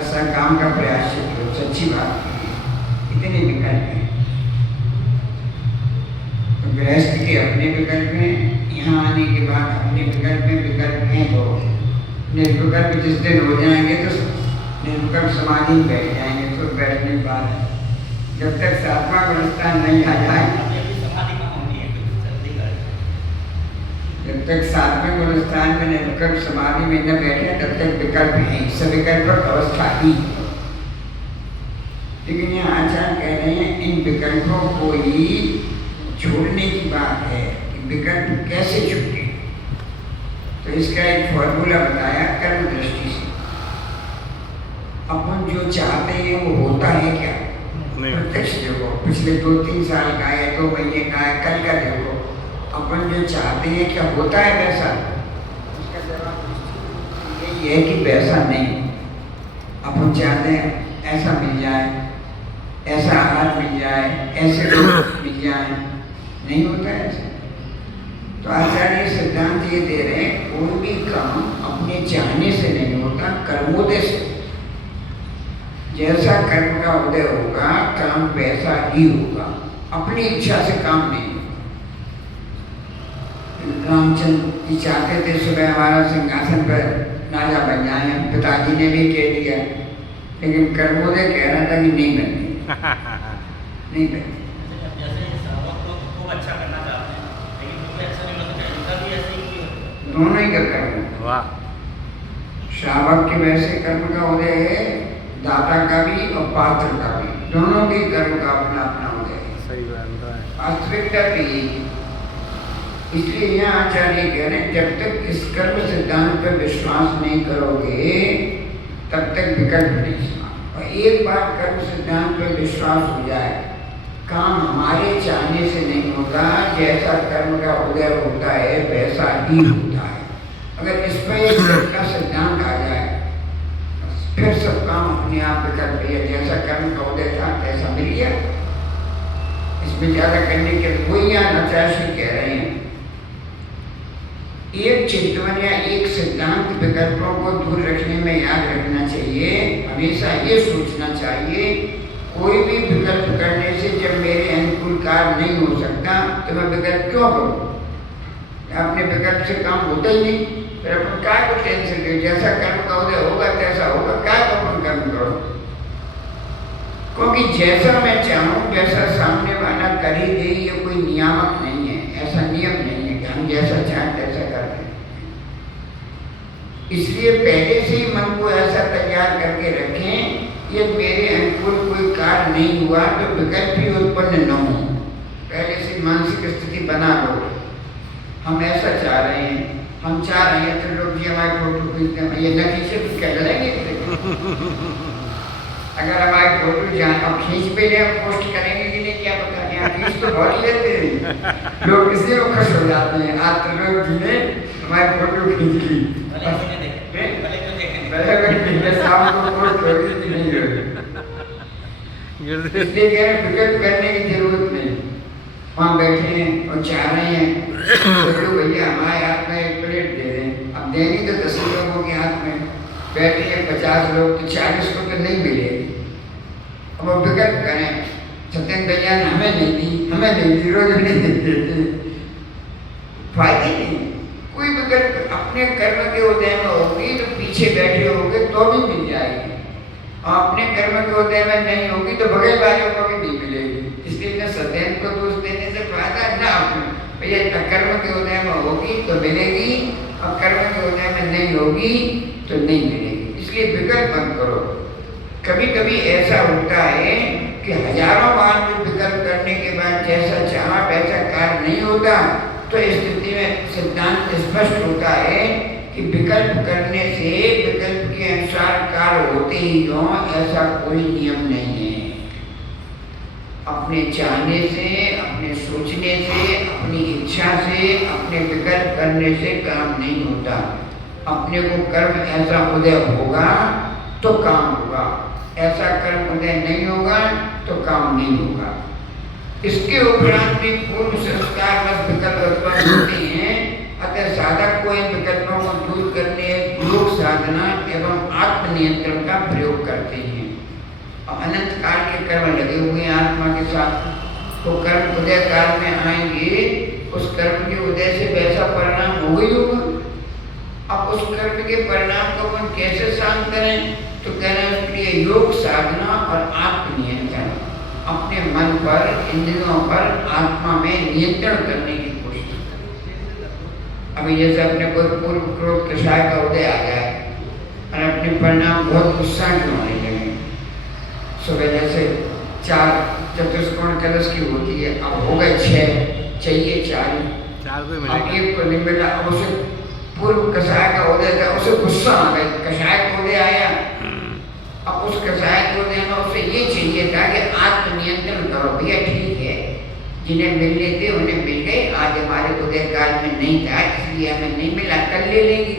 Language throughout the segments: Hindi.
ऐसा काम का प्रयास करो, सच्ची बात इतने विकल्प हैं। तो गृहस्थ के अपने विकल्प हैं, यहाँ आने के बाद अपने विकल्प हैं। तो निर्विकल्प जिस दिन हो जाएंगे तो निर्विकल्प समाधि में बैठ जाएंगे। तो बैठने के बाद जब तक सातवां गुणस्थान नहीं आ जाए, जब तक सातवें गुणस्थान में निर्विकल्प समाधि में न बैठे तब तक विकल्प है, सविकल्प अवस्था ही। लेकिन यहाँ आचार्य कह रहे हैं इन विकल्पों को ही छोड़ने की बात है कि विकल्प कैसे छूटे। तो इसका एक फॉर्मूला बताया कर्म दृष्टि से। अपन जो चाहते हैं वो होता है क्या? प्रत्यक्ष देखो, पिछले 2-3 साल का है, 2 महीने का है, कल का देखो, अपन जो चाहते हैं क्या होता है वैसा? उसका जवाब यही है कि वैसा नहीं। अपन चाहते हैं ऐसा मिल जाए, ऐसा आहार मिल जाए, ऐसे लोग मिल जाए, नहीं होता है ऐसा। तो आचार्य सिद्धांत ये दे रहे हैं कोई भी काम अपने चाहने से नहीं होता, कर्मोदय से। जैसा कर्म का उदय होगा काम वैसा ही होगा, अपनी इच्छा से काम नहीं। रामचंद्र जी चाहते थे सुबह हमारा सिंहासन पर राजा बन जाए, पिताजी ने भी कह दिया, लेकिन कर्मोदय कह रहा था कि नहीं बने, नहीं बने। दोनों ही का कर्म, श्रावक के वैसे कर्म का उदय है, दाता का भी और पात्र का भी, दोनों के कर्म का अपना अपना उदय है। सही बात है, वास्तविकता भी। इसलिए यहाँ आचार्य कह रहे हैं जब तक इस कर्म सिद्धांत पर विश्वास नहीं करोगे तब तक विकल्प नहीं समाप्त। और एक बार कर्म सिद्धांत पर विश्वास हो जाए, काम हमारे चाहने से नहीं होता, जैसा कर्म का उदय होता है वैसा ही होता है। अगर इस पर एक का सिद्धांत आ जाए फिर सब काम अपने आप विकल्प है, जैसा कर्म का उदय था तैसा मिल गया। इसमें ज्यादा करने के वही यहाँ नचाशी कह रहे हैं एक चिंतन या एक सिद्धांत विकल्पों को दूर रखने में याद रखना चाहिए। हमेशा ये सोचना चाहिए कोई भी विकल्प करने से जब मेरे अनुकूल कार्य नहीं हो सकता तो मैं विकल्प क्यों करूं? अपने विकल्प से काम होता ही नहीं, फिर अपन क्या को टेंशन ले? जैसा कर्म का उदय होगा तैसा होगा, क्या अपन कर्म करो? क्योंकि जैसा मैं चाहूं वैसा सामने वाला कर ही दे, ये कोई नियामक नहीं है, ऐसा नियम नहीं है कि हम जैसा चाहें तैसा करते हैं। इसलिए पहले से ही मन को ऐसा तैयार करके रखें ये मेरे अनुकूल कोई कार्य नहीं हुआ तो विकल्प ही उत्पन्न न हो। पहले से मानसिक स्थिति बना लो, हम ऐसा चाह रहे हैं, हम चाह रहे हैं तो लोग जी हमारे फोटो खींचते हैं, ये नतीजे तो क्या लड़ेंगे? अगर हमारी फोटो जहाँ खींच पे जाए पोस्ट करेंगे कि नहीं क्या पता नहीं, खींच तो बहुत लेते हैं लोग, इसी में खुश हो जाते हैं। आज तो लोग जी ने हमारी फोटो खींच ली, शाम को पोस्ट होगी नहीं होगी। इसलिए विकल्प करने की जरूरत नहीं, वहाँ बैठे हैं और चाह रहे हैं तो भैया हमारे हाथ में एक प्लेट दे दें। अब देनी तो 10 लोगों के हाथ में, बैठे हैं 50 लोग तो 40 को तो नहीं मिलेगी। अब वो विकल्प करें, सत्येंद्र भैया ने हमें नहीं दी, हमें नहीं दी, रोज नहीं देते, फायदे नहीं। कोई विकल्प अपने कर्म के उदय में होगी तो पीछे बैठे होंगे तो भी मिल जाएगी, और अपने कर्म के उदय में नहीं होगी तो बगल वालों को भी नहीं मिलेगी। इसलिए न सत्येंद्र को दोष देने से फायदा न अपने भैया कर्म के उदय में होगी तो मिलेगी, और कर्म के उदय में नहीं होगी तो नहीं मिलेगी। इसलिए विकल्प मत करो। कभी कभी ऐसा होता है कि हजारों बार विकल्प करने के बाद जैसा चाहा वैसा कार्य नहीं होता, तो स्थिति में सिद्धांत स्पष्ट होता है कि विकल्प करने से विकल्प के अनुसार कार्य होते ही हो ऐसा कोई नियम नहीं है। अपने चाहने से, अपने सोचने से, अपनी इच्छा से, अपने विकल्प करने से काम नहीं होता। अपने को कर्म ऐसा उदय होगा तो काम होगा, ऐसा कर्म उदय नहीं होगा तो काम नहीं होगा। इसके उपरांत भी पूर्व संस्कार बस विकल्प उत्पन्न होते हैं। अतः साधक को इन विकल्पों को दूर करने योग साधना एवं आत्मनियंत्रण का प्रयोग करते हैं। और अनंत काल के कर्म लगे हुए हैं आत्मा के साथ, तो कर्म उदय काल में आएंगे, उस कर्म के उदय से वैसा परिणाम हो ही होगा। अब उस कर्म के परिणाम को अपन कैसे शांत करें, तो कह रहे हैं उसके लिए योग साधना और आत्मनियंत्रण, अपने मन पर, इंद्रियों पर, आत्मा में नियंत्रण करने की कोशिश करें। अभी जैसे अपने कोई पूर्व क्रोध कषाय का उदय आ जाए और अपने परिणाम बहुत गुस्सा के होने लगे, सुबह जैसे 4 चतुष्कोण कलश की होती है, अब हो गए 6, चाहिए 4 अब एक को नहीं मिला, अब उसे पूर्व कषाय का उदय था, उसे गुस्सा आ गया, कषाय का उदय आया, अब उस कषाय को देना उसे ये चाहिए था कि आत्मनियंत्रण करो भैया, ठीक है जिन्हें मिलने थे उन्हें मिल गए, आज हमारे उदय काल में नहीं था इसलिए हमें नहीं मिला, कल ले लेंगे।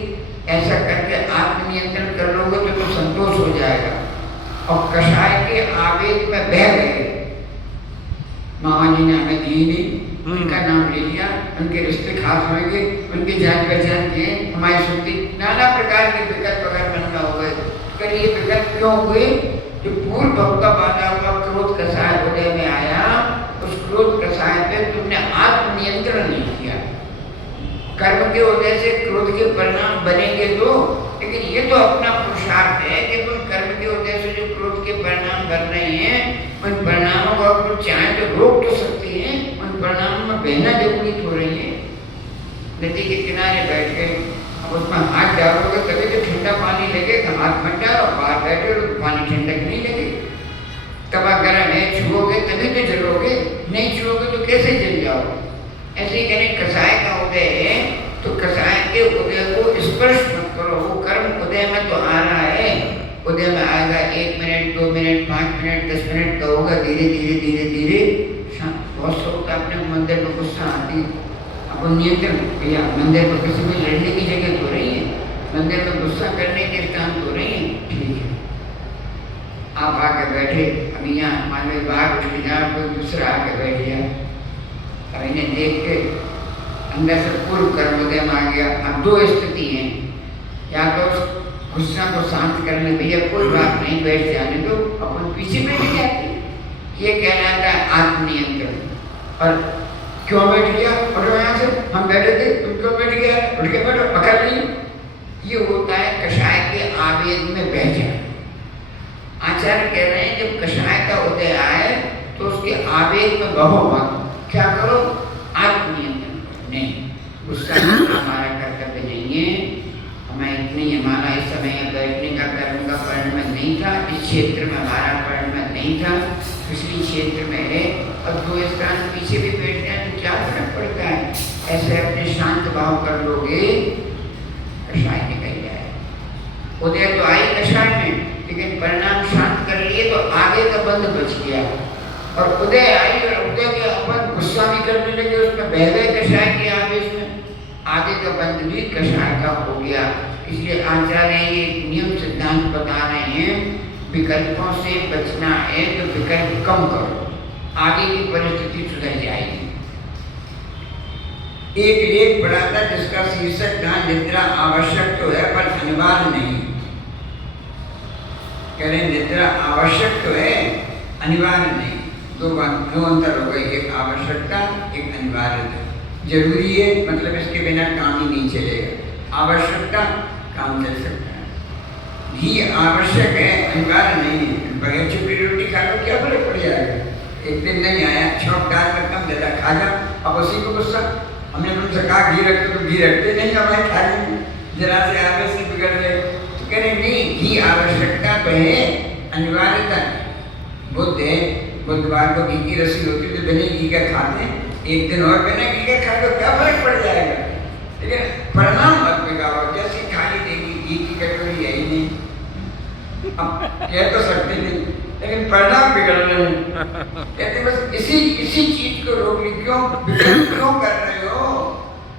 ऐसा करके आत्मनियंत्रण कर लोगे तो संतोष हो जाएगा। और कषाय के आवेग में बह गए, मामा जी ने हमें दी नहीं, उनका नाम ले लिया, उनके रिश्ते खास होंगे, उनकी जान पहचान किए, हमारी सुनती नाना प्रकार के विकल्प वगैरह बनना हो गए। ये विकल्प क्यों हुए? जो पूर्व भक्त का बाधा हुआ क्रोध कषाय उदय में आया, उस क्रोध कषाय पे तुमने आत्मनियंत्रण नहीं किया। कर्म के उदय से क्रोध के परिणाम बनेंगे तो, लेकिन ये तो अपना पुरुषार्थ है कि तुम कर्म के उदय से जो क्रोध के परिणाम बन रहे हैं, उन परिणामों को तुम चाहे तो रोक तो सकते हैं, उन परिणामों में बहना जरूरी हो रही है। नदी के किनारे बैठ गए, अब उसमें हाथ डालोगे तभी तो ठंडा पानी लगेगा, हाथ मत डालो, बाहर बैठे तो पानी ठंडक नहीं लगेगी। तवा गर्म है, छुओगे तभी तो जलोगे, नहीं छुओगे तो कैसे जल जाओगे। ऐसे ही करें कषाय का उदय है तो कषाय के उदय को स्पर्श मत करो, वो कर्म उदय में तो आ रहा है, उदय में आएगा 1 मिनट 2 मिनट 5 मिनट 10 मिनट का होगा, धीरे धीरे धीरे धीरे बहुत शौक अपने मंदिर में गुस्सा आती, अब नियंत्रण भैया मंदिर में किसी में लड़ने की जगह तो रही है, मंदिर में गुस्सा करने के स्थान तो रही है, ठीक है आप आके बैठे, अभी यहाँ मान लो बाहर उठ के जहाँ कोई दूसरा आके बैठ गया, अब इन्हें देख के अंदर से पूर्व कर्मोदय में आ गया। अब 2 स्थिति हैं, या तो गुस्सा को शांत करने भैया कोई बात नहीं बैठ जाने दो, अपन पीछे बैठ जाते, ये कहलाता है आत्मनियंत्रण। और क्यों बैठ गया, उठो यहाँ से, हम बैठे थे तुम क्यों बैठ गया, उठ के बैठो, पकड़ ली, ये होता है कषाय के आवेग में बह जाए। आचार्य कह रहे हैं जब कषाय का उदय आए तो उसके आवेग में बहो मत, क्या करो आत्मनियंत्रण करो। नहीं, गुस्सा हमारा कर्तव्य नहीं है, हमें इतनी हमारा इस समय बैठने का कर्म का परिणय नहीं था, इस क्षेत्र में हमारा परिणय नहीं था, पिछली क्षेत्र में है, और 2 स्थान पीछे भी बैठ जाए तो क्या फर्क पड़ता है। ऐसे अपने शांत भाव कर लोगे, कषाय निकल जाए। उदय तो आई कषाय में, लेकिन परिणाम शांत कर लिए तो आगे का बंद बच गया। और उदय आई और उदय के अपन गुस्सा भी करने लगे, उसमें बह गए कषाय के आवेश में, आगे का बंद भी कषाय का हो गया। इसलिए आचार्य ये नियम सिद्धांत बता रहे हैं, विकल्पों से बचना है तो विकल्प कम करो, आगे की परिस्थिति सुधर जाएगी। एक लेख पढ़ा था जिसका शीर्षक था निद्रा आवश्यक तो है पर अनिवार्य नहीं। कह रहे निद्रा आवश्यक तो है, अनिवार्य नहीं। 2 अंतर हो गए, एक आवश्यकता एक अनिवार्यता। जरूरी है मतलब इसके बिना काम ही नहीं चलेगा, आवश्यकता काम चल सकता है। घी आवश्यक है, अनिवार्य नहीं है। बगैर चुपड़ी रोटी खा लो क्या फर्क पड़ जाएगा, एक दिन नहीं आया, छौक डाल कर कम ज़्यादा खा जा, अब उसी को गुस्सा। हमने तुमसे कहा घी रखते तो घी रखते नहीं, हमारे खा लेंगे, जरा से आवेश से बिगड़ गए तो कह रहे नहीं, घी आवश्यकता तो है, अनिवार्यता। बुद्ध है, बुधवार को घी की रस्सी होती तो बिना घी का खाते, एक दिन और बिना घी का खा लो क्या फर्क पड़ जाएगा, लेकिन परिणाम मत बिगाड़ो। जैसे खाली देगी घी की कटोरी है ही नहीं, अब कह तो सकते नहीं, लेकिन परिणाम बिगड़ रहे हैं। कहते बस इसी चीज को रोक ली, क्यों कर रहे हो,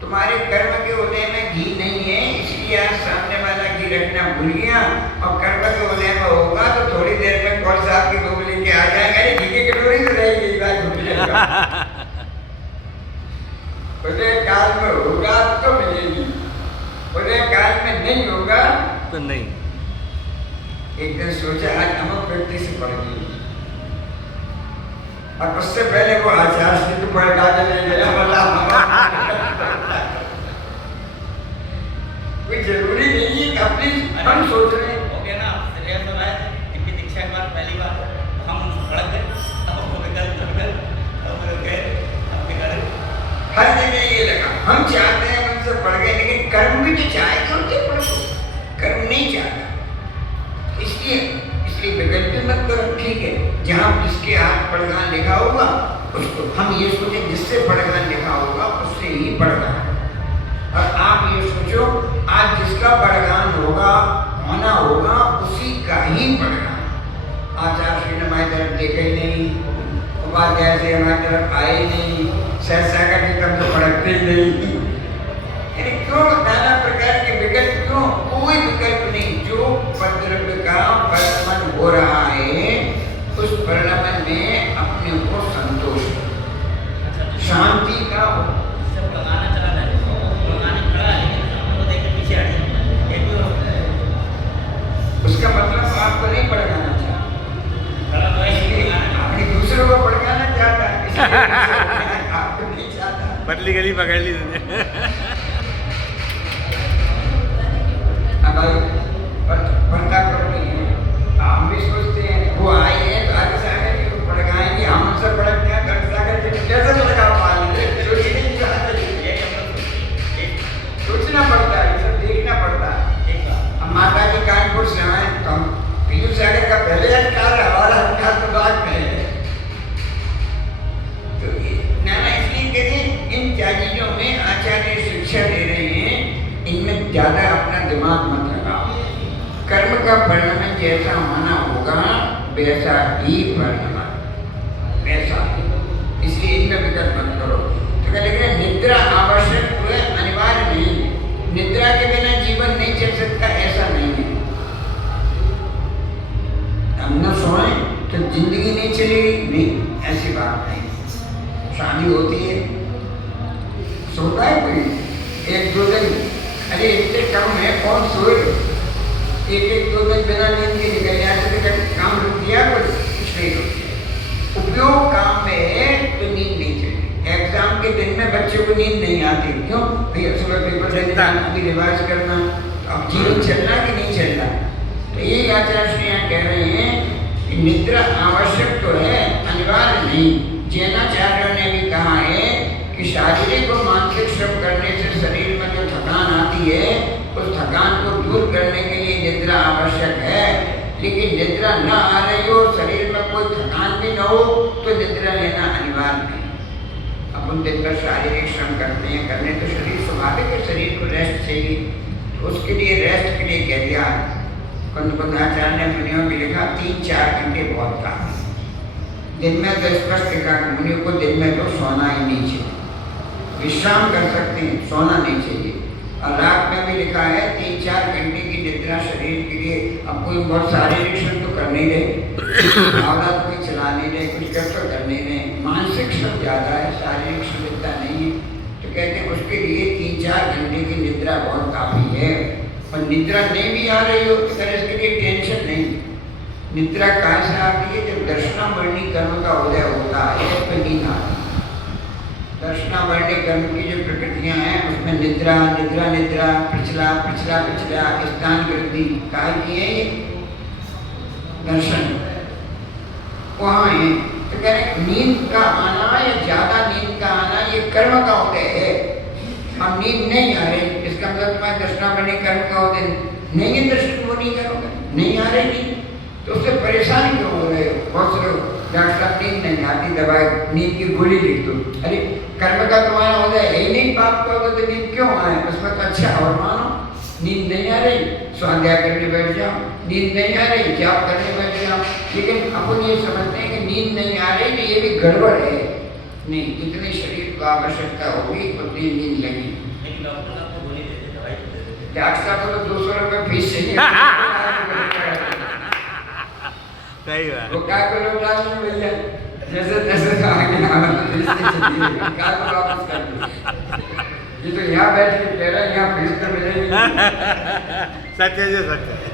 तुम्हारे कर्म के उदय में घी नहीं है, इसलिए आज सामने वाला घी रखना भूल गया, और कर्म के उदय में होगा तो थोड़ी देर में कौन साहब की गोब लेके आ जाएगा, अरे घी की कटोरी तो रहेगी, उदय काल में होगा तो मिलेगी, उदय काल में नहीं होगा नहीं। एक दिन सोचा आज अमुक व्यक्ति से पढ़ गई, और उससे पहले वो आचार से तो पढ़ा के ले गया, कोई जरूरी नहीं है कि अपनी हम सोच रहे हैं। हो गया ना, श्रेय सब आए थे इनकी दीक्षा के बाद पहली बार हम पढ़ गए, अब वो गए अपने घर। हर जगह ये लगा हम चाहते हैं उनसे पढ़ गए, लेकिन कर्म भी तो चाहेगा उनसे पढ़ो, कर्म नहीं चाहता, इसलिए विकल्प मत करो। ठीक है, जहाँ जिसके हाथ पढ़गान लिखा होगा उसको हम ये सोचे जिससे पढ़गान लिखा होगा उससे ही पढ़गान, और आप ये सोचो आज जिसका पढ़गान होगा होना होगा उसी का ही पढ़गान। आचार्य श्री ने हमारी तरफ देखे ही नहीं, उपाध्याय से हमारी तरफ आए ही नहीं, सहसा का किताब तो पढ़ते ही नहीं, क्यों नाना प्रकार के विकल्प, क्यों कोई विकल्प नहीं। जो पद्रव्य का परिणमन हो रहा है उस परिणमन में अपने को संतोष, शांति का हो। लगाना चला जाए, लगाने खड़ा है लेकिन हमको देख के पीछे हट जाए, ये भी हो सकता है। उसका मतलब आपको नहीं पढ़ाना चाहता, खड़ा तो है, अपने दूसरों को पढ़ाना चाहता है, इसलिए आपको नहीं चाहता। पतली गली पकड़ ली तुमने। भाई पढ़ता करो नहीं है, हम भी सोचते हैं वो आए हैं तो आगे से आगे भी पढ़ाएंगे, हम उनसे पढ़ते हैं तो आगे से आगे कैसे पढ़ा पा लेंगे, सोचना पड़ता है, ये सब देखना पड़ता है। अब माता जी कानपुर से आए तो हम पीयू सागर का पहले अधिकार है, हमारा अधिकार तो बाद में है। तो नाना इसलिए कहते इन चीजों में आचार्य शिक्षा दे रहे हैं, इनमें ज्यादा अपना दिमाग मत लगाओ। कर्म का परिणाम जैसा होना होगा वैसा ही परिणाम, वैसा ही, इसलिए इनमें विकल्प मत करो। तो कहते हैं निद्रा आवश्यक है, अनिवार्य नहीं, निद्रा के बिना जीवन नहीं चल सकता ऐसा नहीं है। हम न सोए तो जिंदगी नहीं चलेगी, नहीं, ऐसी बात नहीं। शादी होती है, सोता है कोई एक दो दिन, अरे इतने कम है कौन सोए, एक दो दिन बिना नींद के निकल जाते तो काम रुक गया, कुछ नहीं रुक गया। उपयोग काम में है तो नींद नहीं चाहिए। एग्जाम के दिन में बच्चों को नींद नहीं आती, क्यों भैया सुबह पेपर देना, अभी रिवाइज करना, अब जीवन चलना कि नहीं चलना। तो ये आचार्य श्री यहाँ कह रहे हैं कि निद्रा आवश्यक तो है, अनिवार्य नहीं। जैनाचार्यों ने भी कहा है कि शारीरिक और मानसिक श्रम करने से शरीर में जो थकान आती है उस थकान को दूर करने के लिए निद्रा आवश्यक है, लेकिन निद्रा न आ रही हो, शरीर में कोई थकान भी न हो तो निद्रा लेना अनिवार्य नहीं। अपन दिन भर शारीरिक श्रम करते हैं, करने तो शरीर स्वाभाविक है, शरीर को रेस्ट चाहिए, तो उसके लिए रेस्ट के लिए कह दिया कुंद आचार्य ने मुनियों में लिखा 3-4 घंटे बहुत था। दिन में तो स्पष्ट लिखा मुनियों को दिन में तो सोना ही नहीं चाहिए, विश्राम कर सकते हैं, सोना नहीं चाहिए। और रात में भी लिखा है 3-4 घंटे की निद्रा शरीर के लिए। अब कोई बहुत शारीरिक श्रम तो कर नहीं रहे, भावना तो कोई चला नहीं रहे, कुछ कर तो कर नहीं रहे, मानसिक श्रम ज़्यादा है, शारीरिक श्रम इतना नहीं है। तो कहते हैं उसके लिए 3-4 घंटे की निद्रा बहुत काफ़ी है। और निद्रा नहीं भी आ रही हो तो फिर इसके लिए टेंशन नहीं। निद्रा कहाँ से आती है? जब दर्शनावर्णी कर्म का उदय होता है तो नींद आती है। दर्शनावर्णी कर्म की जो प्रकृतियां हैं उसमें निद्रा निद्रा निद्रा पिछला पिछला पिछला स्थान वृद्धि काय की है ये दर्शन वहाँ है। तो कह रहे नींद का आना या ज्यादा नींद का आना ये कर्म का उदय है। हम नींद नहीं आ रही इसका मतलब तुम्हारे दर्शनावर्णी कर्म का उदय नहीं है, दर्शन वो नहीं करोगे, नहीं आ रही नींद तो उससे परेशान क्यों हो रहे हो? बहुत से लोग डॉक्टर साहब नींद नहीं आती, दवाई नींद की गोली लिख दो। अरे कर्म का तुम्हारा उदय है ही नहीं, पाप का उदय तो नींद क्यों आए? उसमें तो अच्छा और मानो नींद नहीं आ रही स्वाध्याय करने बैठ जाओ, नींद नहीं आ रही जाप करने बैठ जाओ। लेकिन अपन ये समझते हैं कि नींद नहीं आ रही तो ये भी गड़बड़ है। नहीं, जितनी शरीर को आवश्यकता होगी उतनी नींद लगी। डॉक्टर साहब को तो 200 रुपये फीस चाहिए। सही बात। वो क्या करो डालने भैया जैसे तैसे तो आगे क्या को वापस कर दो। ये तो यहाँ बैठ के कह रहा है यहाँ फीस तो मिलेगी। सत्य जो सत्य है।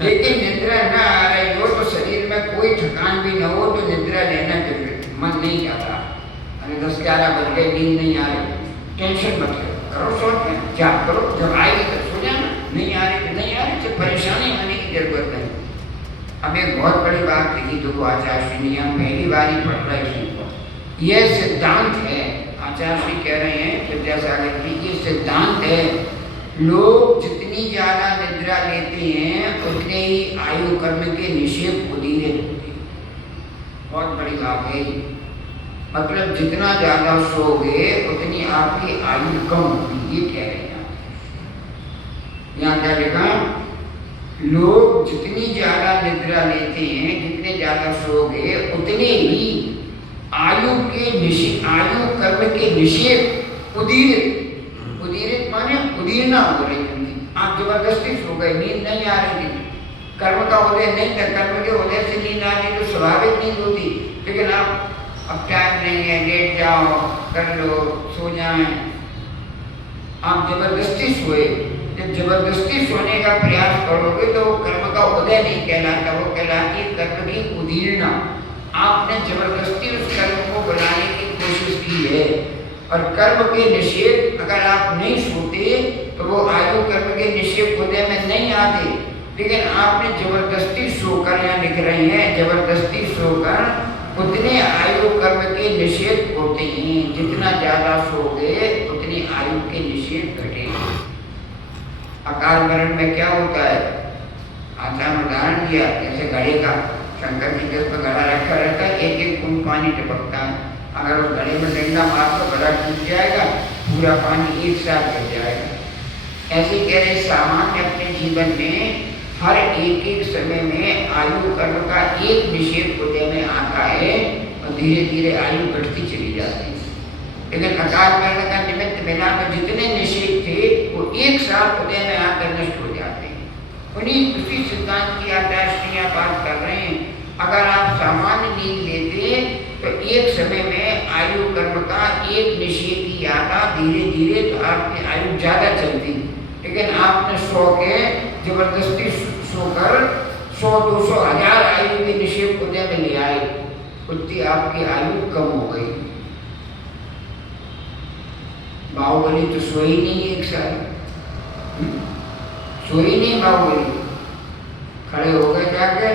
लेकिन निद्रा न आ रही हो तो शरीर में कोई थकान भी न हो तो निद्रा लेना जरूरी, मन नहीं जाता। अरे 10-11 बज गए, नींद नहीं आ रही, टेंशन मत करो, सो जाप करो, जब आएगी तो सो जाना, नहीं आ रही तो नहीं आ रही, तो परेशानी होने की जरूरत नहीं। अब एक बहुत बड़ी बात लिखी तो आचार्य श्री ने, हम पहली बार ही पढ़ रहे हैं इसको। यह सिद्धांत है, आचार्य श्री कह रहे हैं विद्यासागर जी, ये सिद्धांत है, लोग जितनी ज्यादा निद्रा लेते हैं उतने ही आयु कर्म के निषेध उदीरे होते हैं। बहुत बड़ी बात है, मतलब जितना ज्यादा सोओगे उतनी आपकी आयु कम होगी, ये कह रहे हैं। यहाँ क्या लिखा, लोग जितनी ज्यादा निद्रा लेते हैं, जितने ज्यादा सोओगे उतने ही आयु कर्म के निषेध उदीरित माने उदीरना हो रही थी। आप जबरदस्ती सो गए, नींद नहीं आ रही थी, कर्म का उदय नहीं था, कर्म के उदय से नींद आ रही तो स्वाभाविक नींद होती, लेकिन आप अब टाइम नहीं है, लेट जाओ, कर लो, सो जाए, आप जबरदस्ती सोए। जब जबरदस्ती सोने का प्रयास करोगे तो वो कर्म का उदय नहीं कहलाता, वो कहलाती है कर्म की उदीरना। आपने जबरदस्ती उस कर्म को बनाने की कोशिश की है, और कर्म के निषेध अगर आप नहीं सोते तो वो आयु कर्म के निषेध उदय में नहीं आते, लेकिन आपने जबरदस्ती सोकर, यहाँ लिख रहे हैं, जबरदस्ती सोकर उतने आयु कर्म के निषेध होते हैं। जितना ज्यादा सोओगे उतनी आयु के निषेध घटेंगे। अकाल मरण में क्या होता है, आचार्य उदाहरण दिया, जैसे घड़े का, शंकर जी के उस पर घड़ा रखा रहता है, एक एक बूंद पानी टपकता है, अगर उस घड़े में डंडा मार तो घड़ा टूट जाएगा, पूरा पानी एक साथ गिर जाएगा। ऐसे कह रहे सामान्य अपने जीवन में हर एक समय में आयु कर्म का एक निषेध उदय में आता है और धीरे धीरे आयु घटती चली जाती है। लेकिन अकाल मरण का निमित्त बिना तो जितने निषेध थे वो एक साथ उदय में आकर नष्ट हो जाते हैं। उन्हीं उसी सिद्धांत की आचार्य बात कर रहे हैं। अगर आप सामान्य नींद लेते तो एक समय में आयु कर्म का एक निषेध ही आता, धीरे धीरे तो आपकी आयु ज्यादा चलती, लेकिन आपने सो के जबरदस्ती सोकर 100-200,000 आयु के निषेध उदय में ले आए, उतनी आपकी आयु कम हो गई। बाहुबली तो सोई नहीं एक साल, सोई नहीं बाहुबली, खड़े हो गए जाकर,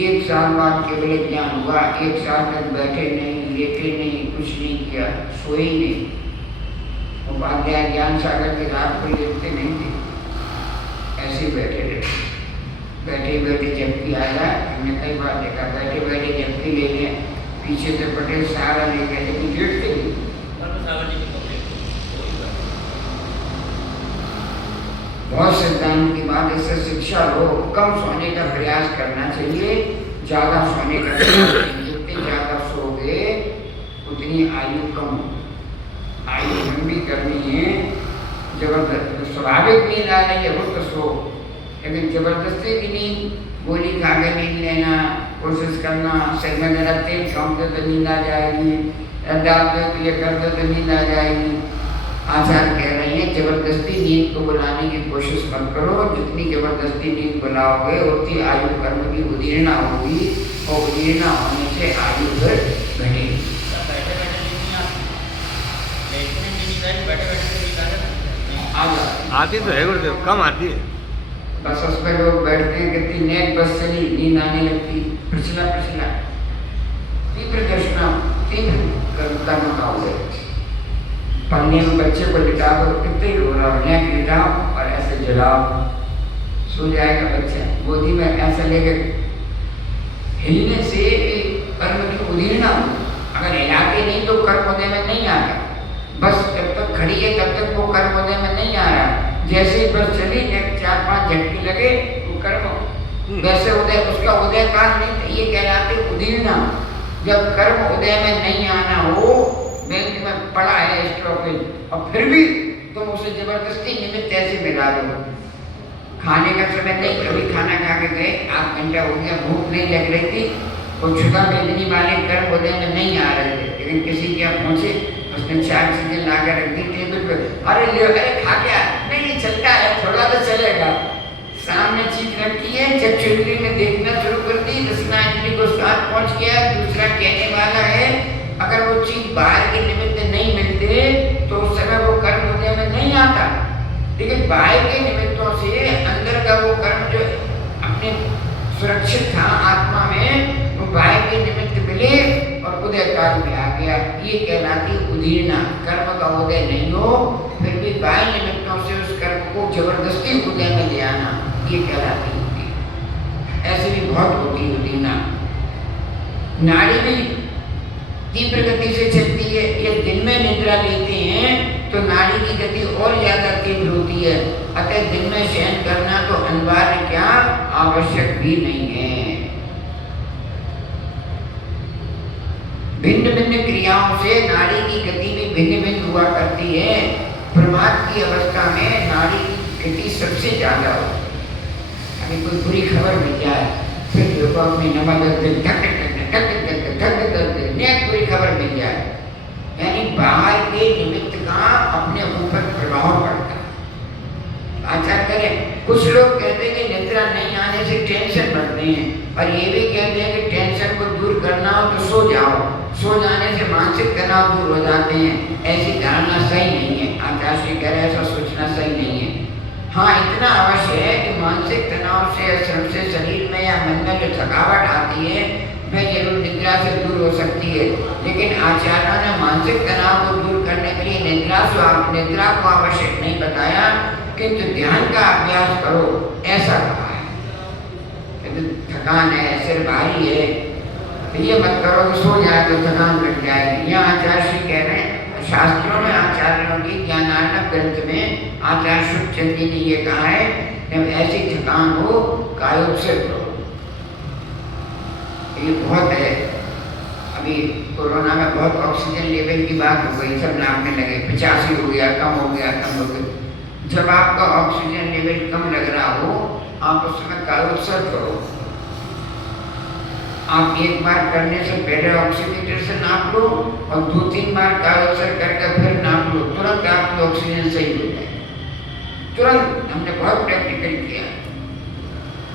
एक साल बाद केवल ज्ञान हुआ, एक साल तक बैठे नहीं, लेटे नहीं, कुछ नहीं किया, सोई नहीं। उपाध्याय ज्ञान सागर की रात को लेटते नहीं थे, ऐसे बैठे रहे, बैठे बैठे झपकी आया, हमने कई बार देखा, बैठे बैठे झपकी ले लें, पीछे से पटेल सहारा ले गए, लेकिन लेटते नहीं। बहुत सिद्धांत की बात, इससे शिक्षा लो, कम सोने का प्रयास करना चाहिए, ज्यादा सोने का प्रयास नहीं। जितनी ज्यादा सोओगे उतनी आयु कम, आयु लंबी करनी है। जबरदस्त स्वाभाविक नींद आ रही है वो तो सो, लेकिन जबरदस्ती की नींद, गोली खा के नींद लेना, कोशिश करना, सिर में जरा तेल ठोंक दो तो नींद आ जाएगी, डाल दो तो ये कर दो तो नींद आ जाएगी। आचार्य कह रहे हैं जबरदस्ती नींद को बुलाने की कोशिश मत करो, जितनी जबरदस्ती नींद बुलाओगे उतनी आयु कर्म की उदीरना होगी, और उदीरना होने से आयु घटेगी। आती तो है गुरुदेव, कम आती है। बस उस पर लोग बैठते हैं, कितनी नेक बस चली, नींद आने लगती, पिछला तीव्र दर्शना, तीव्र कर्म का हो गए। पन्ने में बच्चे को लिटा दो, कितने रो रहा हो, नेक लिटाओ और ऐसे जलाओ, सो जाएगा बच्चा। गोदी में ऐसा लेकर हिलने से कर्म की उदीरना हो, अगर हिलाते नहीं तो कर्म उदय में नहीं आता। बस जब तक खड़ी है तब तक वो कर्म उदय में नहीं आ रहा, जैसे ही बस चली, 4-5 झटके लगे वो कर्म वैसे उदय, उसका उदय काल नहीं था, ये कहलाते उदीरना। जब कर्म उदय में नहीं आना हो, बैंक में पड़ा है स्टॉक और फिर भी तुम उसे जबरदस्ती निमित्त ऐसे मिला दो। खाने का समय नहीं, कभी खाना खा के गए, 8 घंटा हो गया, भूख नहीं लग रही थी, वो छुटा भेजने वाले कर्म उदय में नहीं आ रहे थे, लेकिन किसी के यहाँ पहुँचे और उसने 4 चीजें ला कर रख दी टेबल पे। अरे ले, अरे खा क्या? नहीं चलता है, थोड़ा तो चलेगा। सामने चीज रखी है, जब चुटकी ने देखना शुरू कर दी, रसना इंद्री को स्वाद पहुंच गया। दूसरा कहने वाला है अगर वो चीज बाहर के निमित्त नहीं मिलते तो उस समय वो कर्म होने में नहीं आता, लेकिन बाहर के निमित्तों से अंदर का वो कर्म जो अपने सुरक्षित था आत्मा में, वो बाहर के निमित्त मिले और उदय काल में आ गया। ये कहलाती उदीर्णा। कर्म का उदय नहीं हो फिर भी बाह्य निमित्तों से उस कर्म को जबरदस्ती उदय में ले आना, ये कहलाती उदीर्णा। ऐसे भी बहुत होती उदीर्णा। नाड़ी भी तीव्र गति से चलती है। ये दिन में निद्रा लेते हैं तो नाड़ी की गति और ज्यादा तीव्र होती है। अतः दिन में शयन करना तो अनिवार्य क्या, आवश्यक भी नहीं है। भिन्न भिन्न क्रियाओं से नाड़ी की गति भी भिन्न भिन्न हुआ करती है। प्रमाद की अवस्था में नाड़ी की गति सबसे ज्यादा होती है। अभी कोई बुरी खबर मिल जाए फिर युवक में नमक बुरी खबर मिल जाए, यानी बाहर के निमित्त का अपने ऊपर प्रभाव पड़ता है। आचार करें, कुछ लोग कहते हैं कि निद्रा नहीं आने से टेंशन बढ़ते हैं, और ये भी कहते हैं कि टेंशन को दूर करना हो तो सो जाओ, सो जाने से मानसिक तनाव दूर हो जाते हैं। ऐसी धारणा सही नहीं है। आचार्य श्री कह रहे हैं ऐसा सोचना सही नहीं है। हाँ, इतना अवश्य है कि मानसिक तनाव से श्रम से शरीर में या मन में जो थकावट आती है वह जरूर निद्रा से दूर हो सकती है, लेकिन आचार्यों ने मानसिक तनाव को दूर करने के लिए निद्रा को आवश्यक नहीं बताया, किंतु ध्यान का अभ्यास करो ऐसा कहा है। तो थकान है, सिर भारी है, तो ये मत करो कि सो जाए तो थकान मिट जाएगी। यह आचार्य श्री कह रहे हैं। शास्त्रों में आचार्यों की ज्ञानार्णव ग्रंथ में आचार्य शुभ चंदी ने ये कहा है जब ऐसी थकान हो कायोत्सर्ग करो। ये बहुत है। अभी कोरोना में बहुत ऑक्सीजन लेवल की बात हो गई, सब नापने लगे 85 हो गया, कम हो गया, कम हो गया। जब आपका ऑक्सीजन लेवल कम लग रहा हो आप उस समय कायोत्सर्ग करो। आप एक बार करने से पहले ऑक्सीमीटर से नाप लो और 2-3 बार कायोत्सर्ग करके फिर नाप लो, तुरंत आपकी ऑक्सीजन सही हो जाए। तुरंत हमने बहुत प्रैक्टिकल किया।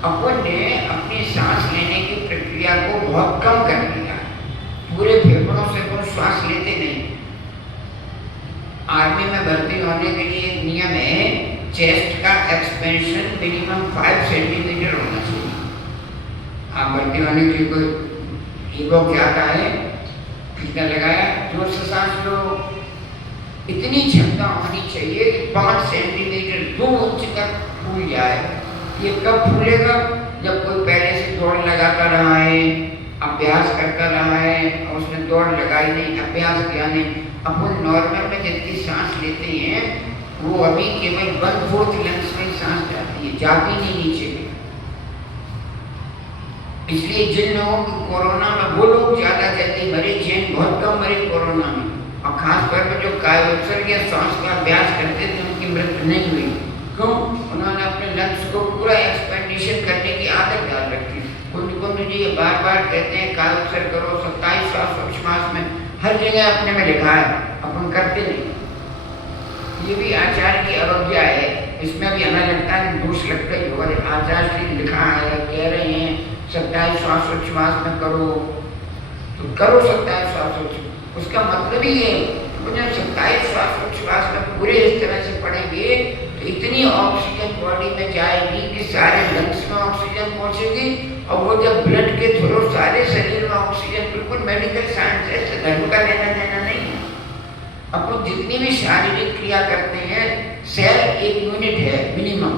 अपन ने अपनी सांस लेने की प्रक्रिया को बहुत कम कर दिया। पूरे फेफड़ों से अपन श्वास लेते नहीं। आर्मी में भर्ती होने के लिए एक नियम है, चेस्ट का एक्सपेंशन मिनिमम 5 सेंटीमीटर होना चाहिए। आप भर्ती होने के लिए कोई ईगो क्या आता है, टीका लगाया, जोर से सांस लो। इतनी क्षमता होनी चाहिए कि 5 सेंटीमीटर 2 इंच तक फूल जाए। ये कब फूलेगा, जब कोई पहले से दौड़ लगाता रहा है, अभ्यास करता रहा है, और उसने दौड़ लगाई नहीं, अभ्यास किया नहीं। अपन नॉर्मल में जितनी सांस लेते हैं वो अभी केवल 1/4 लंग्स में सांस जाती है, जाती नहीं नीचे में। इसलिए जिन लोगों को कोरोना में, वो लोग ज्यादा जल्दी मरे, जैन बहुत कम मरे कोरोना में, और खासतौर पर जो कायोत्सर्ग या सांस का अभ्यास करते थे उनकी मृत्यु नहीं हुई। क्यों? उन्होंने अपने लंग्स को पूरा एक्सपेंडिशन करने की आदत डाल रखी। कुंद जी ये बार बार कहते हैं कायोत्सर्ग करो, 27 श्वास में हर जगह अपने में लिखा है, अपन करते नहीं। ये भी आचार्य की अवज्ञा है। इसमें भी हमें लगता है दोष लगता ही होगा। आचार्य श्री लिखा है, कह रहे हैं 27 श्वास में करो तो करो 27 श्वास। उसका मतलब ही है जब 27 श्वास में पूरे इस तरह से पढ़ेंगे तो इतनी ऑक्सीजन बॉडी में जाएगी कि सारे लंग्स में ऑक्सीजन पहुंचेगी, और वो जब ब्लड के थ्रू सारे शरीर में ऑक्सीजन, बिल्कुल मेडिकल साइंस है, धर्म का लेना देना नहीं है। अब लोग जितनी भी शारीरिक क्रिया करते हैं, सेल 1 यूनिट है मिनिमम।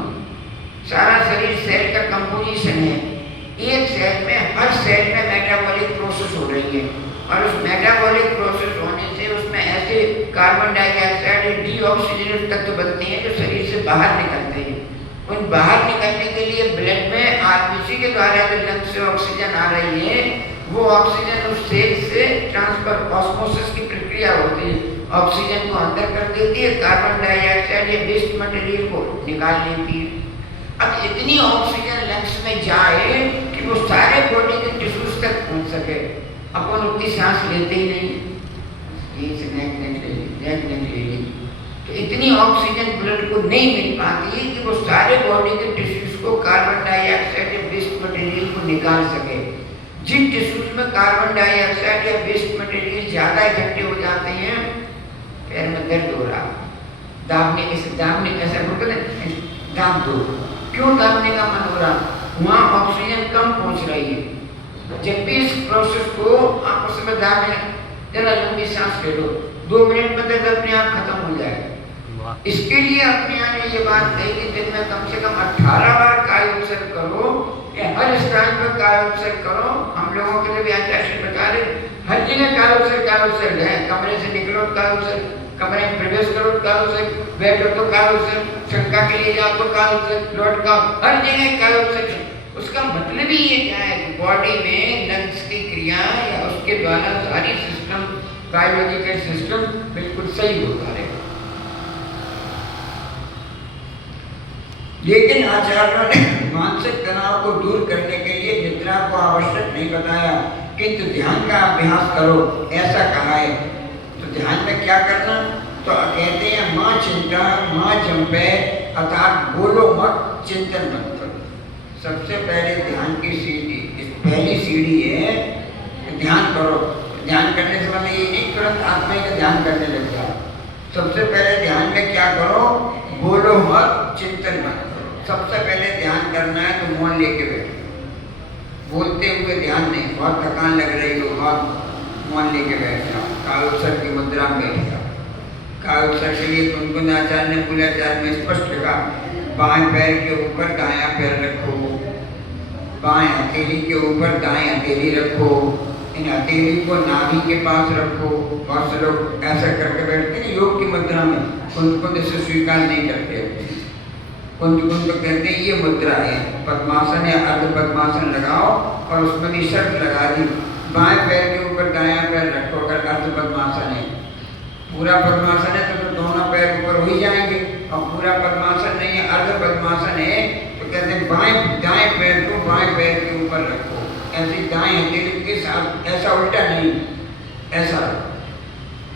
सारा शरीर सेल का कंपोजिशन है। एक सेल में, हर सेल में मेटाबॉलिक प्रोसेस हो रही है, और उस मेटाबॉलिक प्रोसेस होने से उसमें ऐसे कार्बन डाइऑक्साइड डीऑक्सीजनेट तत्व बनते हैं जो शरीर से बाहर निकलते हैं। उन बाहर निकलने के लिए ब्लड में आरबीसी के द्वारा जो लंग्स से ऑक्सीजन आ रही है, वो ऑक्सीजन उस सेल से ट्रांसफर, ऑस्मोसिस की प्रक्रिया होती है, ऑक्सीजन को अंदर कर देती है, कार्बन डाइऑक्साइड या वेस्ट मटेरियल को निकाल लेती है। अब इतनी ऑक्सीजन लंग्स में जाए कि वो सारे बॉडी के टिश्यूज तक पहुंच सके। अपन उतनी सांस लेते ही नहीं। ये से नेक ले ली, तो इतनी ऑक्सीजन ब्लड को नहीं मिल पाती है कि वो सारे बॉडी के टिश्यूज को कार्बन डाइऑक्साइड या वेस्ट मटेरियल को निकाल सके। जिन टिश्यूज में कार्बन डाइऑक्साइड या वेस्ट मटेरियल ज़्यादा इकट्ठे हो जाते हैं, पैर में दर्द हो रहा, दाबने ऐसा बोलते हैं दाब दो, क्यों दाबने का मन हो रहा, वहाँ ऑक्सीजन कम पहुँच रही है। जब भी इस प्रोसेस को आप उसमें दाबने, जरा लंबी सांस ले लो, 2 मिनट में दर्द अपने आप खत्म हो जाएगा। इसके लिए अपने यहाँ ने ये बात कही कि दिन में कम से कम 18 बार कायोत्सर्ग करो, या हर स्थान पर कायोत्सर्ग करो। हम लोगों के लिए भी आचार्य बता रहे, हर जगह कायोत्सर्ग है। कमरे से निकलो कायोत्सर्ग, कमरे में प्रवेश करो कायोत्सर्ग, बैठो तो कायोत्सर्ग, शंका के लिए जाओ तो कायोत्सर्ग, लौट का हर जगह कायोत्सर्ग। उसका मतलब ही ये क्या है कि बॉडी में लंग्स की क्रिया या उसके द्वारा सारी सिस्टम, बायोलॉजिकल सिस्टम बिल्कुल सही होता रहे। लेकिन आचार्यों ने मानसिक तनाव को दूर करने के लिए निद्रा को आवश्यक नहीं बताया, किंतु ध्यान का अभ्यास करो ऐसा कहा है। तो ध्यान में क्या करना, तो कहते हैं माँ चिंता माँ जंपे, अर्थात बोलो मत, चिंतन मत करो। सबसे पहले ध्यान की सीढ़ी, पहली सीढ़ी है ध्यान करो। ध्यान करने से मतलब ये नहीं तुरंत आत्मा का ध्यान करने लग जाओ। सबसे पहले ध्यान में क्या करो, बोलो मत, चिंतन मत करो। सबसे पहले ध्यान करना है तो मौन लेके बैठो, बोलते हुए ध्यान नहीं। बहुत थकान लग रही हो, बहुत मौन लेके बैठ जाओ, कायोत्सर्ग की मुद्रा में बैठ जाओ। कायोत्सर्ग के लिए कुनकुन आचार्य ने मूलाचार्य में स्पष्ट कहा, बाएं पैर के ऊपर दायां पैर रखो, बाएं हथेली के ऊपर दाएं हथेली रखो, इन हथेली को नाभि के पास रखो। बहुत से लोग ऐसा करके बैठते हैं योग की मुद्रा में, कुंद इसे स्वीकार नहीं करते। कुंद तो कहते हैं ये मुद्रा है, पद्मासन या अर्ध पद्मासन लगाओ और उसमें भी शर्त लगा दी, बाएं पैर के ऊपर दायां पैर रखो। अगर अर्ध पद्मासन है, पूरा पद्मासन है तो दोनों पैर ऊपर हो ही जाएंगे, और पूरा पद्मासन नहीं है, अर्ध पद्मासन है तो कहते हैं दाएं पैर को बाएं पैर के ऊपर रखो। ऐसे दाएं हथेली के साथ, ऐसा उल्टा नहीं, ऐसा।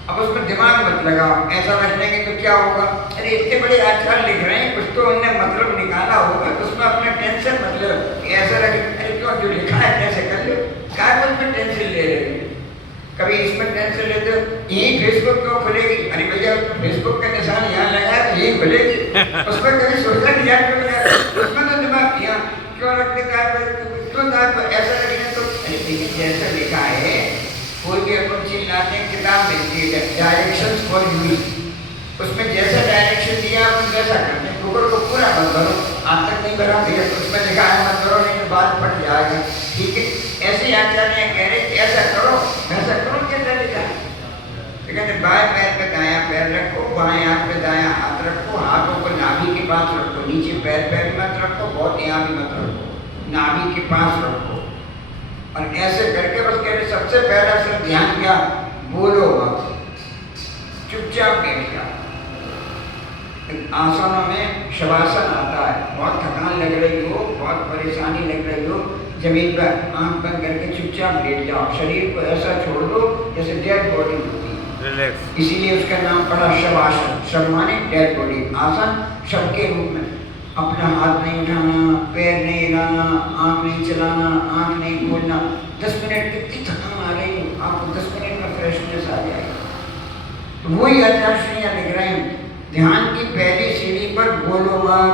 अब उसमें दिमाग मत लगाओ, ऐसा रखने के तो क्या होगा, अरे इतने बड़े आचार्य लिख रहे हैं, कुछ तो उनने मतलब निकाला होगा, तो उसमें अपना टेंशन मतलब ऐसा रख, अरे क्यों जो लिखा है कैसे कर लो, क्या उसमें टेंशन ले रहे हैं। कभी इसमें टेंशन लेते हो, यही फेसबुक क्यों खुलेगी, अरे भैया फेसबुक का निशान यहाँ लगा है यही खुलेगी। उसमें कभी सोचा नहीं यार, उसमें तो दिमाग यहाँ क्यों रखते, क्यों ऐसा रखेंगे तो जैसा लिखा है। कोई भी अपन चीज लाते हैं, किताब मिलती है डायरेक्शंस फॉर यूज, उसमें जैसा डायरेक्शन दिया अपन वैसा करते हैं। कुकर को पूरा मत भरो, आज तक नहीं भरा भैया, उसमें लिखा है मत करो, नहीं तो बात फट जाएगा, ठीक है। ऐसे आचार्य कह रहे कि ऐसा करो वैसा करो, कैसा लिखा है। तो कहते बाएं पैर पे दायां पैर रखो, बाएं हाथ पे दायां हाथ रखो, हाथों को नाभि के पास रखो, नीचे पैर मत रखो, बहुत यहाँ भी मत रखो, नाभि के पास रखो। और ऐसे करके बस कह रहे सबसे पहला सिर्फ ध्यान क्या, बोलो मत, चुपचाप बैठ जाओ। आसनों में शवासन आता है, बहुत थकान लग रही हो, बहुत परेशानी लग रही हो, जमीन पर आंख बंद करके चुपचाप लेट जाओ, शरीर को ऐसा छोड़ दो जैसे डेड बॉडी होती है। इसीलिए उसका नाम पड़ा शवासन। शव माने डेड बॉडी, आसन शव के रूप में। अपना हाथ नहीं उठाना, पैर नहीं हिलाना, आँख नहीं चलाना, आँख नहीं खोलना। 10 मिनट कितनी थकान आ रही हो, आपको 10 मिनट में फ्रेशनेस आ जाएगी। तो वही आचार्य लिख रहे हैं, ध्यान की पहली सीढ़ी पर बोलो मत,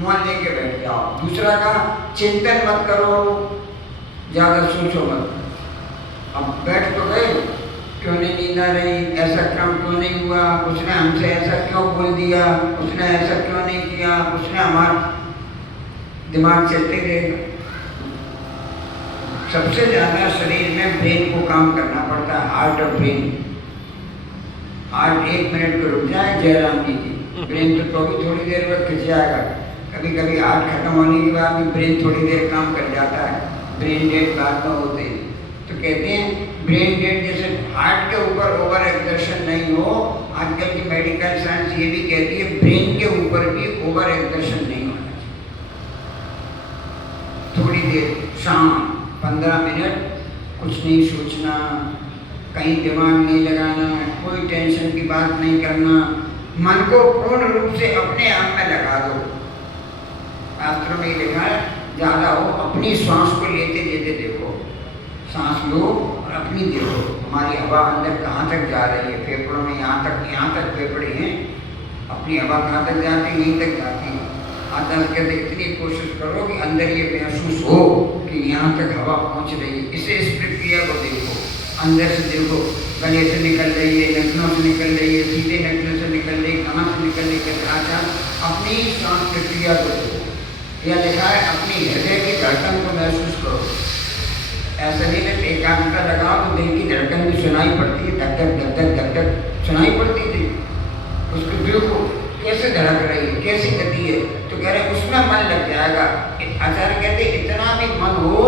मन लेके बैठ जाओ। दूसरा का चिंतन मत करो, ज़्यादा सोचो मत। अब बैठ तो गए, क्यों नहीं नींद आ रही, ऐसा काम क्यों नहीं हुआ, उसने हमसे ऐसा क्यों बोल दिया, उसने ऐसा क्यों नहीं किया, उसने हमारा दिमाग चलते रहेगा। सबसे ज़्यादा शरीर में ब्रेन को काम करना पड़ता है, हार्ट और ब्रेन। हार्ट 1 मिनट को रुक जाए, जयराम जी की ब्रेन तो भी थोड़ी देर में खिंच जाएगा। कभी कभी हार्ट खत्म होने के बाद भी ब्रेन थोड़ी देर काम कर जाता है, ब्रेन डेड बाद में होते हैं। तो कहते हैं ब्रेन डेड जैसे हार्ट के ऊपर ओवर एक्सर्शन नहीं हो। आजकल की मेडिकल साइंस ये भी कहती है ब्रेन के ऊपर भी ओवर एक्सर्शन नहीं होना चाहिए। थोड़ी देर शाम 15 मिनट कुछ नहीं सोचना, कहीं दिमाग नहीं लगाना, कोई टेंशन की बात नहीं करना, मन को पूर्ण रूप से अपने आप में लगा दो। शास्त्रों में लिखा है ज़्यादा हो अपनी श्वास को लेते लेते देखो, सांस लो और अपनी देखो हमारी हवा अंदर कहाँ तक जा रही है, फेफड़ों में यहाँ तक फेफड़े हैं, अपनी हवा कहाँ तक जाती है, यहीं तक जाती है। आता कहते इतनी कोशिश करो कि अंदर ये महसूस हो कि यहाँ तक हवा पहुँच रही है। इस प्रक्रिया को देखो, अंदर से देखो, गले से निकल रही है, नखनों से निकल रही है, सीधे नखनों से निकल रही है, कहाँ से निकल रही है, आचार अपनी सांस प्रक्रिया को देखो। यह लिखा है अपनी हृदय की धड़कन को महसूस करो। ऐसा नहीं है एकाग्रता लगाओ तो दिल की धड़कन भी सुनाई पड़ती है, धक धक धक धक धक धक सुनाई पड़ती थी। उसको दिल को कैसे धड़क रही है, कैसी गति है, तो कह रहे उसमें मन लग जाएगा। आचार्य कहते इतना भी मन हो,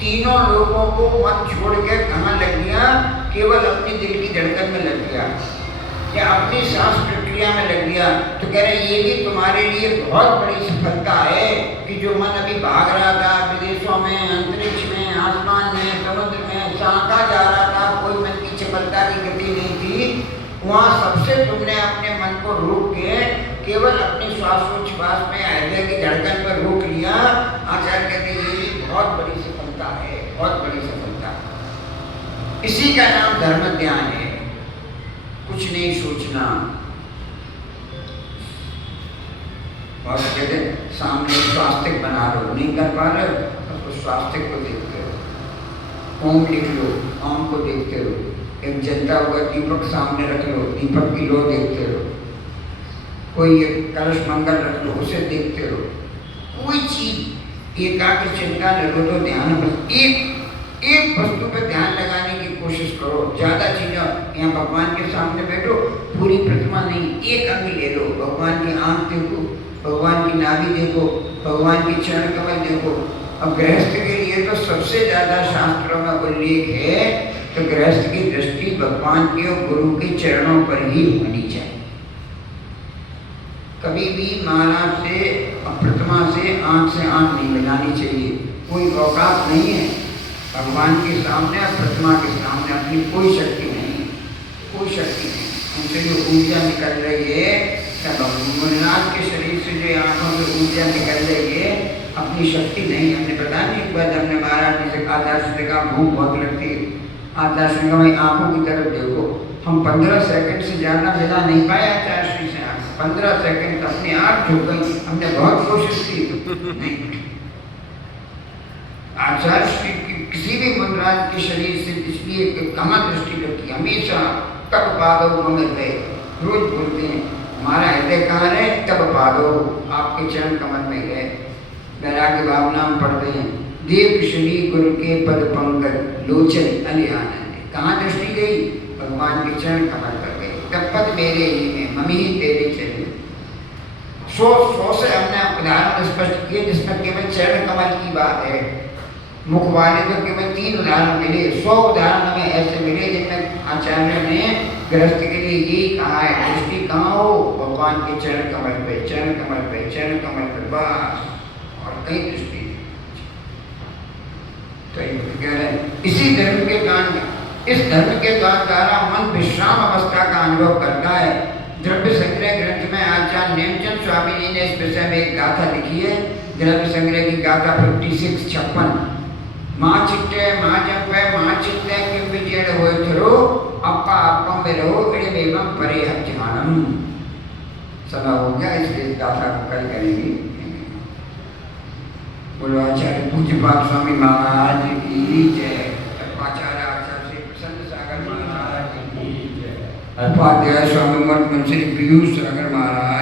तीनों लोगों को मन छोड़ के कहाँ लग गया, केवल अपनी दिल की धड़कन में लग गया या अपनी सांस प्रक्रिया में लग गया, तो कह रहे ये भी तुम्हारे लिए बहुत बड़ी सफलता है कि जो मन अभी भाग रहा था विदेशों में, अंतरिक्ष में, आसमान में, समुद्र में, कहाँ जा रहा था, कोई मन की चपलता की गति नहीं थी, वहाँ सबसे तुमने अपने मन को रोक के केवल अपनी श्वासोच्छ्वास में हृदय की धड़कन पर रोक लिया। आचार्य कहते ये भी बहुत बड़ी सफलता है, बहुत बड़ी सफलता। इसी का नाम धर्म ध्यान है, कुछ नहीं सोचना। और कहते सामने स्वास्तिक बना लो, नहीं कर पा रहे हो तो स्वास्तिक को देखते रहो, ओम लिख लो, ओम को देखते रहो, एक जलता हुआ दीपक सामने रख लो, दीपक की लो देखते रहो, कोई एक कलश मंगल रख लो, उसे देखते रहो। कोई चीज एकाग्र चिंता लगो तो ध्यान बस एक वस्तु पर ध्यान लगाने की कोशिश करो। ज़्यादा चीज़ें यहाँ भगवान के सामने बैठो, पूरी प्रतिमा नहीं, एक अंग ले लो, भगवान की आंख देखो, भगवान की नाभि देखो, भगवान की चरण कमल देखो। अब गृहस्थ के लिए तो सबसे ज़्यादा शास्त्रों में उल्लेख है, तो गृहस्थ की दृष्टि भगवान के और गुरु के चरणों पर ही होनी चाहिए। कभी भी महाराज से प्रतिमा से आंख नहीं मिलानी चाहिए, कोई औकात नहीं है भगवान के सामने और प्रतिमा के सामने, अपनी कोई शक्ति नहीं, कोई शक्ति नहीं। उनसे जो ऊर्जा निकल रही है, मुनिनाथ के शरीर से जो आंखों से ऊर्जा निकल रही है, अपनी शक्ति नहीं। हमने पता नहीं एक बार हमने महाराज जी से आदर्श से कहा भूख बहुत लगती है, आदर्श ने कहा आंखों की तरफ देखो। हम 15 सेकंड से ज़्यादा मिला नहीं पाए आचार्य श्री से, 15 सेकंड अपने आप झुक गई। हमने बहुत कोशिश की, नहीं। आचार्य श्री किसी भी मुनिराज के शरीर से इसलिए कहाँ दृष्टि रखी, हमेशा तब पादो मगर गए, रोज बोलते हैं हमारा हृदय कहाँ है, तब पादो आपके चरण कमल में गए। वैराग्य भावना में पढ़ते हैं देव श्री गुरु के पद पंकज लोचन अली आनंद, कहाँ दृष्टि गई, भगवान के चरण कमल पर गई। तब पद मेरे ही में मम्मी ही तेरे चले। 100 से हमने उदाहरण स्पष्ट किए जिसमें केवल चरण कमल की बात है। मुख वाले तो केवल 3 उदाहरण मिले, 100 उदाहरण हमें ऐसे मिले जिनमें आचार्य ने गृहस्थ के लिए यही कहा है दृष्टि कहाँ हो, भगवान के चरण कमल पे, चरण कमल पे, चरण कमल पे, बस, और कहीं दृष्टि। तो कह रहे हैं इसी धर्म के ज्ञान, इस धर्म के द्वारा मन विश्राम अवस्था का अनुभव करता है। द्रव्य संग्रह ग्रंथ में आचार्य नेमचंद स्वामी जी ने इस विषय में एक गाथा लिखी है, द्रव्य संग्रह की गाथा 56 माँ चिट्टे माँ जपे माँ चिट्टे किम विजय हो थरो अप्पा अप्पा में रहो इड़े एवं परे हज्जानम। समय हो गया, इसलिए गाथा को कल करेंगे। बोलो आचार्य पूज्य पाप स्वामी महाराज की जय, आचार्य आचार्य श्री प्रसन्न सागर महाराज की जय, अल्पाध्याय स्वामी मठ श्री पीयूष सागर महाराज